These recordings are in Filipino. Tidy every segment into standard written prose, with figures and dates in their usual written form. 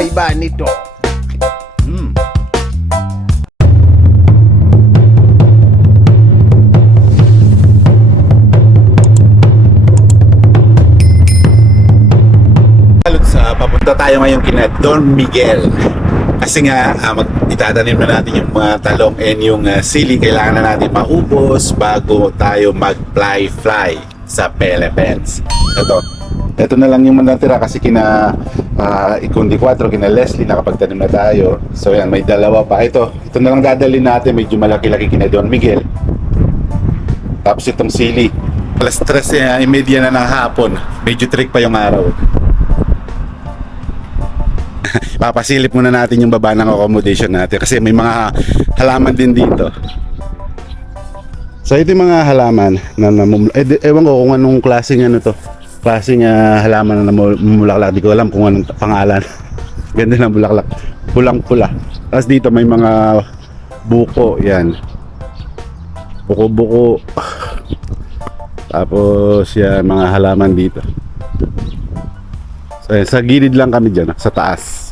kakaiba nito? Papunta tayo ngayon kina Don Miguel. Kasi nga, itatanim na natin yung mga talong and yung sili. Kailangan na natin maubos bago tayo mag-fly sa Philippines. Ito na lang yung natira kasi kina Ikundi 4, kina Leslie, nakapagtanim na tayo. So yan, may dalawa pa. Ito na lang dadalhin natin. Medyo malaki-laki kina Don Miguel. Tapos itong sili. Alas 3:30 na ng hapon. Medyo trick pa yung araw. Papasilip muna natin yung baba ng accommodation natin kasi may mga halaman din dito. So ito yung mga halaman na ewan ko kung anong klaseng halaman na namumulaklak. Di ko alam kung anong pangalan. Ganda ng bulaklak, pulang pula. Tapos dito may mga buko, yan, buko-buko. Tapos yan, mga halaman dito. So, sa gilid lang kami dyan, sa taas.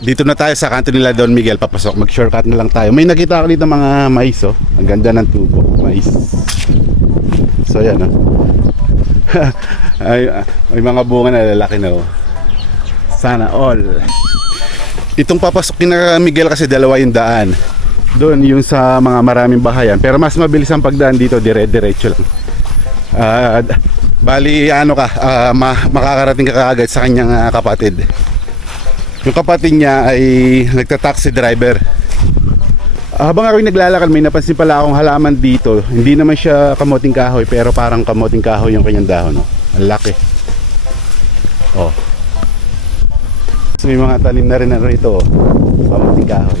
Dito na tayo sa kanto nila Don Miguel, papasok, mag-shortcut na lang tayo. May nakita ako dito mga mais, oh. Ang ganda ng tubo, mais. So yan, oh. May mga bunga na lalaki na, oh. Sana all. Itong papasok kina Miguel kasi dalawa yung daan. Doon yung sa mga maraming bahayan, pero mas mabilis ang pagdaan dito, dire-diretso lang. Bali makakarating ka kaagad sa kanyang kapatid. Yung kapatid niya ay nagta-taxi driver. Habang ako'y naglalakad, may napansin pala akong halaman dito. Hindi naman siya kamoting kahoy, pero parang kamoting kahoy yung kanyang dahon, no? Ang laki. Oh. So, may mga tanim na rin na rito, oh. Kamoting kahoy.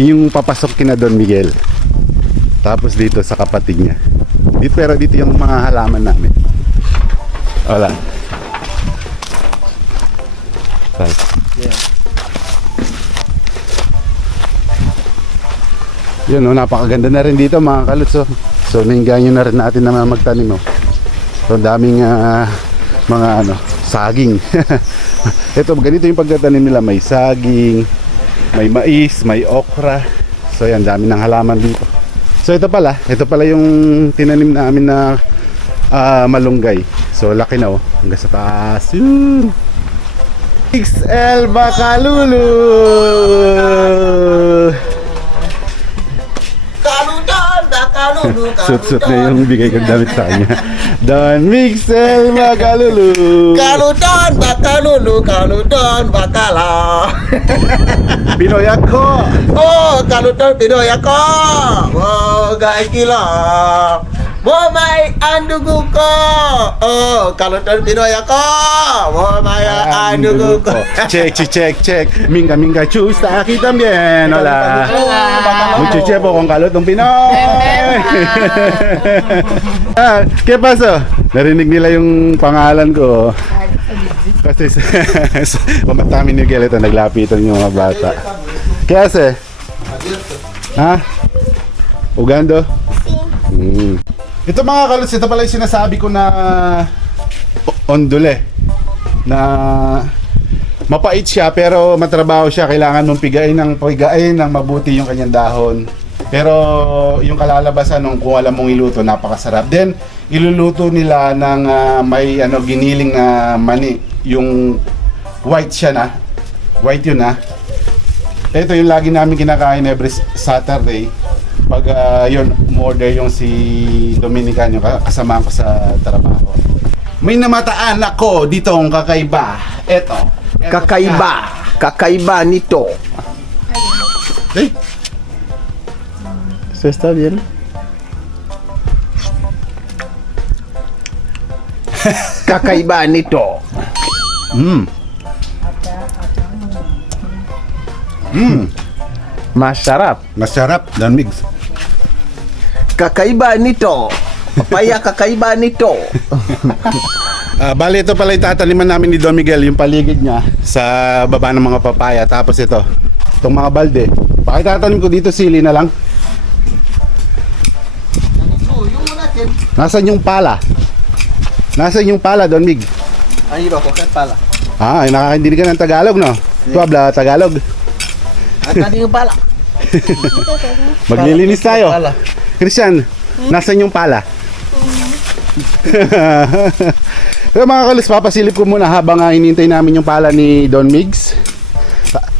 Yun yung papasok kina Don Miguel. Tapos dito sa kapatid niya. Pero dito yung mga halaman namin. Wala. Yeah. Yun, no, napakaganda na rin dito mga kaluts, oh. So naingganyo na rin natin na magtanim, oh. So daming mga saging. Ito, ganito yung pagtatanim nila. May saging, may mais, may okra. So yan, dami ng halaman dito. So ito pala yung tinanim namin na malunggay. So laki na, oh, hanggang sa taas. Yun. XL Bakalulu. Sut-sut na yung bigay kong damit sa kanya. Don Mixel Bakalulu. Kaludon Bakalulu, Kaludon Bakala. Pinoy ako. Oh, Kaludon Pinoy ako. Oh, guys gila. Mo may andugo ko. Oh, Kaludon Pinoy ako. Mo may andugo ko. Check. Minga chus ta aquí también. Hola. Mucho chepo con Kaludon Pinoy. ¿Qué pasó? Narinig nila yung pangalan ko. Kasi pamatami ni Miguel ito, naglapitan yung mga bata. ¿Qué hace? Ha? Ugando? Ito mga kaluts, ito pala yung sinasabi ko na ondule. Na mapait siya pero matrabaho siya. Kailangan mong pigain ng mabuti yung kanyang dahon. Pero yung kalalabasan nung kung alam mong iluto, napakasarap. Then iluluto nila ng may giniling na mani. Yung white siya na. White yun na. Ito yung lagi namin kinakain every Saturday. Pag yun, umorder yung si Dominican, yung kasama ko sa trabaho. May namataan ako ditong kakaiba. Ito Kakaiba nito. Hey. ¿Se está bien? Kakaiba nito. Masarap. Don Migs. Kakaiba nito. Papaya kakaiba nito. Bali, ito pala itataniman namin ni Don Miguel, yung paligid niya sa baba ng mga papaya. Tapos ito, itong mga balde. Pakitatanim ko dito, sili na lang. Yung mo natin. Nasaan yung pala? Nasaan yung pala, Don Mig? Ay, iba ko kan pala. Ay, nakakaindinig ka ng Tagalog, no? Tu habla Tagalog. At nadi yung pala. Maglilinis tayo. Pala. Christian, nasaan yung pala? So mga kalis, papasilip ko muna habang hinintay namin yung pala ni Don Migs.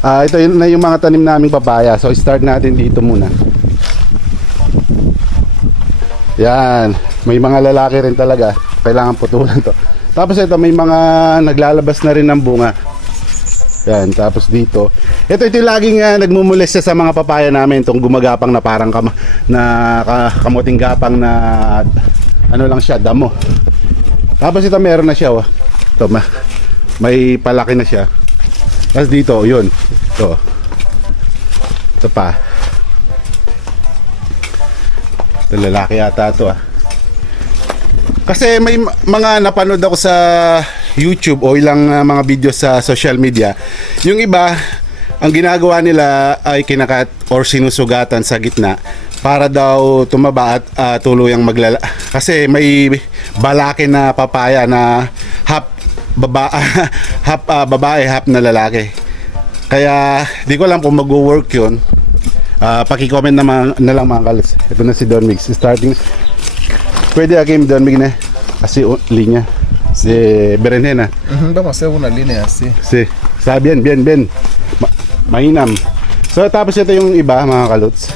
Ito yun na yung mga tanim naming papaya. So start natin dito muna. Yan, may mga lalaki rin talaga. Kailangan putulan to. Tapos ito may mga naglalabas na rin ng bunga. Yan, tapos dito. Ito yung laging nagmumulest sa mga papaya namin. Itong gumagapang na parang kamuting gapang na ano lang siya, damo. Tapos ito meron na siya, oh. Ito, may palaki na siya. Tapos dito, yun. Ito pa. Ito lalaki yata ito, ah. Kasi may mga napanood ako sa YouTube o ilang mga video sa social media. Yung iba, ang ginagawa nila ay kinakat or sinusugatan sa gitna para daw tumaba at tuluyang maglala. Kasi may balaki na papaya na half babae, half na lalaki. Kaya di ko alam kung mag-work yun. Paki-comment na lang mga kalis. Ito na si Don Mix. Starting. Pwede akim Don Mix na. Kasi linya. Si Berenjena. Vamos a hacer una línea así. Si. Sabi yan, bien. Mainam. So tapos ito yung iba mga kalots.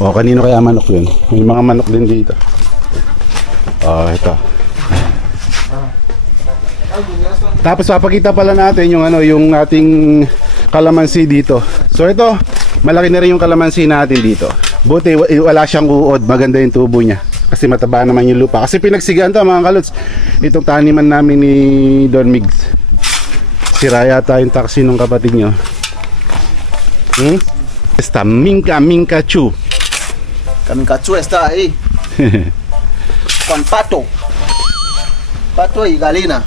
O kanino kaya manok yun? May mga manok din dito. Ito. Tapos papakita pala natin yung yung ating kalamansi dito. So ito, malaki na rin yung kalamansi natin dito. Buti wala siyang uod, maganda yung tubo niya. Kasi mataba naman yung lupa. Kasi pinagsigaan to mga kalots. Itong taniman namin ni Don Migs. Sira yata yung taxi ng kapatid nyo. Esta Minka Chu. Kamikachu está ahí. Con pato. Pato y galina.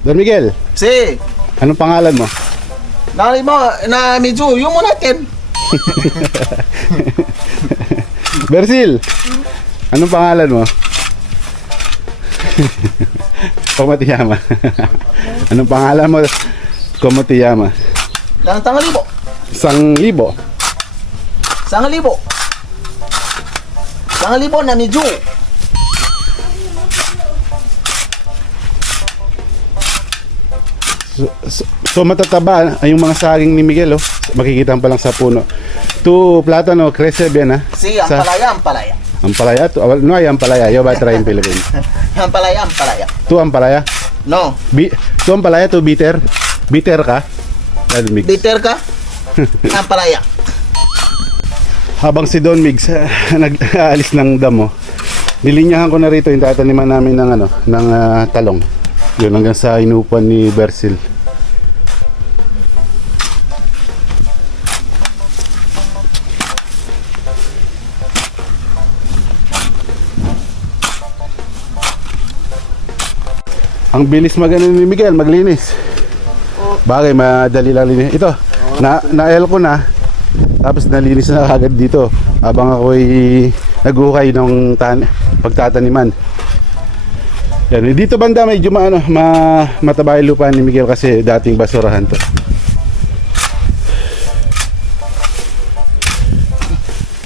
Don Miguel, Sí. anong pangalan mo? Nari mo na medyo yung mo natin. Bersil, anong pangalan mo? Komotiyama. Anong pangalan mo? Komotiyama. Lang tangalibo. 1,000. Sangalibo na medyo. So matataba ay yung mga saging ni Miguel, oh. Makikita pa lang sa puno. Tu plátano crece bien, ah. Sí, ampalaya. Ampalaya, no hay ampalaya, yo voy a traer en Philippines. Ampalaya. Tu ampalaya? No. Tu ampalaya, tu bitter? Bitter ka? Don Mix. Bitter ka? Ampalaya. Habang si Don Migs nag-aalis ng damo, nilinyahan ko na rito yung tataniman namin ng talong. Yun hanggang sa inupan ni Bersil. Ang bilis ni Miguel maglinis. Bagay, madali lang linis. Ito, na-el ko na. Tapos nalinis na agad dito habang ako'y naguhukay ng pagtataniman. Yan, dito banda medyo mataba yung lupa ni Miguel kasi dating basurahan to.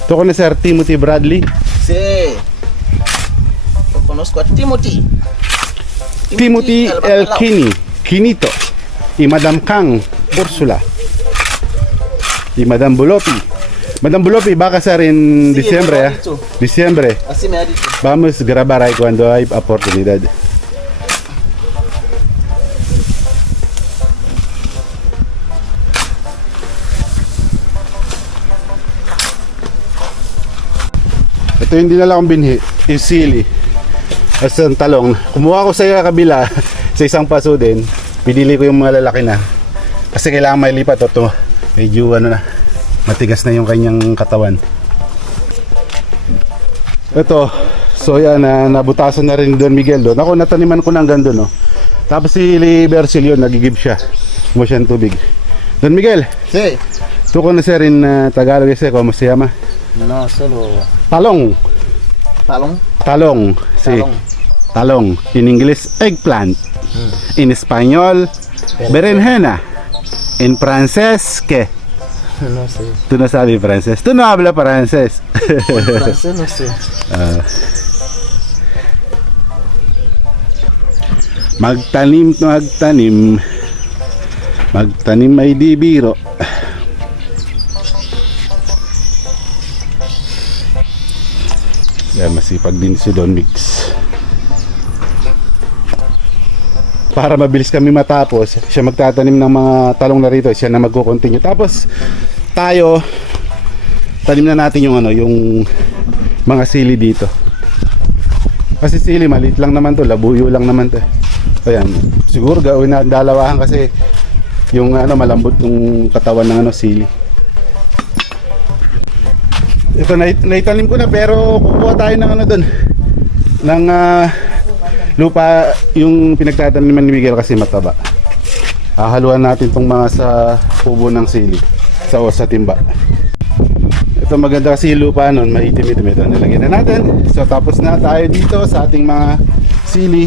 Ito ko na Sir Timothy Bradley. Sí. Yo conozco a Timothy. Timothy El Quinito y Madam Kang Ursula y Madam Bulopi. Madam Bulopi va a casar en Sí, diciembre, me lo ha dicho. Diciembre. Así me ha dicho. Vamos a grabar ahí cuando hay oportunidad. Ito yung dinala kong binhi, yung sili. As ang talong. Kumuha ko sa kabila, sa isang paso din. Pinili ko yung mga lalaki na. Kasi kailangan may lipat ito. Medyo matigas na yung kanyang katawan. Ito, So yan, nabutasan na rin Don Miguel doon. Ako nataniman ko na hanggang doon, no. Tapos si Bersil yun, nagigib siya. Mo siyang tubig. Don Miguel, Sí. tú conoces en Tagalog ese, ¿cómo se llama? No, solo Talong. talong. Talong, sí. Talong. Talong. En inglés, eggplant. En español, berenjena. En francés, ¿qué? No sé. Tú no sabes francés. Tú no hablas francés. Francés no sé. Magtanim ay di biro. Yan, masipag din si Don Mix. Para mabilis kami matapos, siya magtatanim ng mga talong na rito, siya na magko-continue. Tapos tayo tanim na natin yung yung mga sili dito. Kasi sili maliit lang naman to, labuyo lang naman to. Ayan, siguro gawin na dalawahan kasi yung malambot yung katawan ng sili. Ito naitanim ko na, pero kukuha tayo ng doon ng lupa yung pinagtataniman ni Miguel kasi mataba. Haluan natin tong mga sa kubo ng sili sa timba. Ito maganda kasi yung lupa nun, maitim-itim. Ito nilagyan na natin. So tapos na tayo dito sa ating mga sili.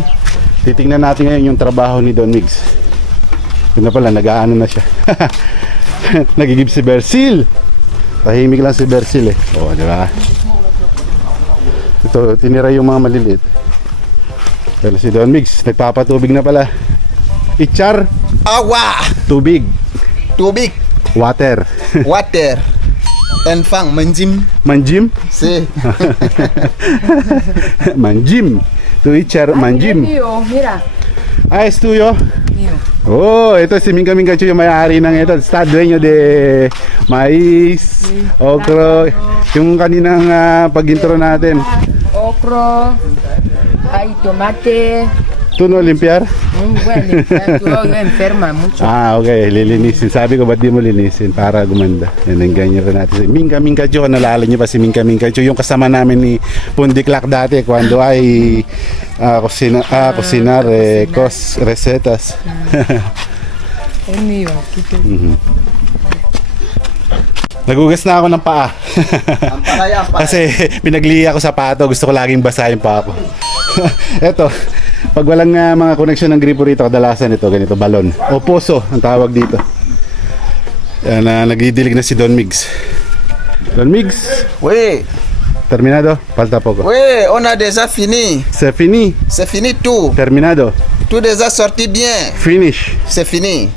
Titingnan natin ngayon yung trabaho ni Don Migs. Yun na pala, nag-aano na siya. Nagigib si Bersil. Tahimik lang si Bersil eh. Oo, di ba? Ito, tinira yung mga maliliit. Pero si Don Migs, nagpapatubig na pala. Ichar, Agua. tubig. Tubig. Water. Water. Enfang. Manjim. Manjim? Sí. Manjim. Tu Ichar, manjim. Mío, mira. Ah, es tuyo? Mío. Oh, ito si Minka Minkachu yung may-ari ng ito. Está dueño de mais, okro. Yung kaninang pag-intro natin. Ocro. Hay tomate. Tu no limpiar? Bueno, yo enferma mucho. Ah, okay. Lilinisin. Sabi ko, ba't di mo linisin? Para gumanda. Yan, ang ganyan rin natin. Si Minka Minkachu, nalala niyo ba si Minka Minkachu? Yung kasama namin ni Pundiklak dati, cuando ay cocinar, recetas. Es mío. Quito. Nagugas na ako ng paa. Ampalaya. Kasi pinaglihi ako sa pato, gusto ko laging basa yung paa ko. Eto, pag walang mga koneksyon ng gripo rito, kadalasan ito, ganito, balon. O poso, ang tawag dito. Yan, nagdidilig na si Don Migs. Don Migs, Oui. terminado? Falta poco. Oui, on a déjà fini. C'est fini. C'est fini tout. Terminado. Tout déjà sorti bien. Finish. C'est fini.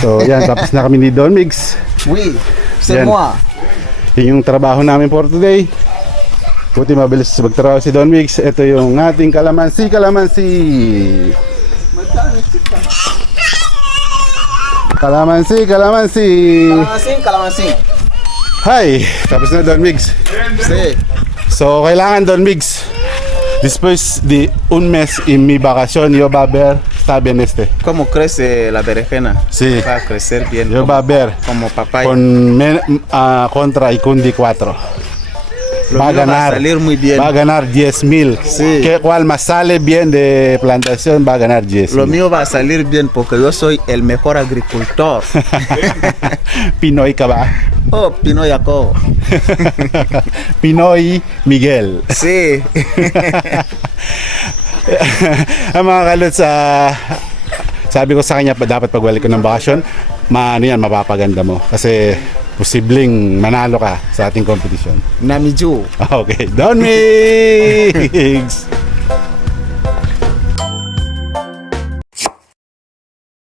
So, yan, tapos na kami ni Don Migs. Oui. C'est Yan. moi. Yun yung trabaho namin for today. Buti mabilis magtrabaho si Don Migs. Ito yung ating kalamansi. Kalamansi. Calamansi. Hi! Tapos na Don Migs. Sí. So, kailangan Don Migs. Después de un mes en mi vacación, yo va a ver, está bien este. ¿Cómo crece la berenjena? Sí. Va a crecer bien. Yo va a ver Como papaya. contra Ikundi 4. Lo Va a mío ganar. Va a salir muy bien. Va a ganar 10,000. Sí. Que cual más sale bien de plantación va a ganar 10,000. Lo mío va a salir bien porque yo soy el mejor agricultor. Pinoy ka ba? Oh, Pinoy ako. Pinoy Miguel. Sí. Ang mga kalots, sabi ko sa kanya, dapat pagbalik ko ng bakasyon, mapapaganda mo. Kasi posibleng manalo ka sa ating kompetisyon. Namiju. Okay, Don Migs!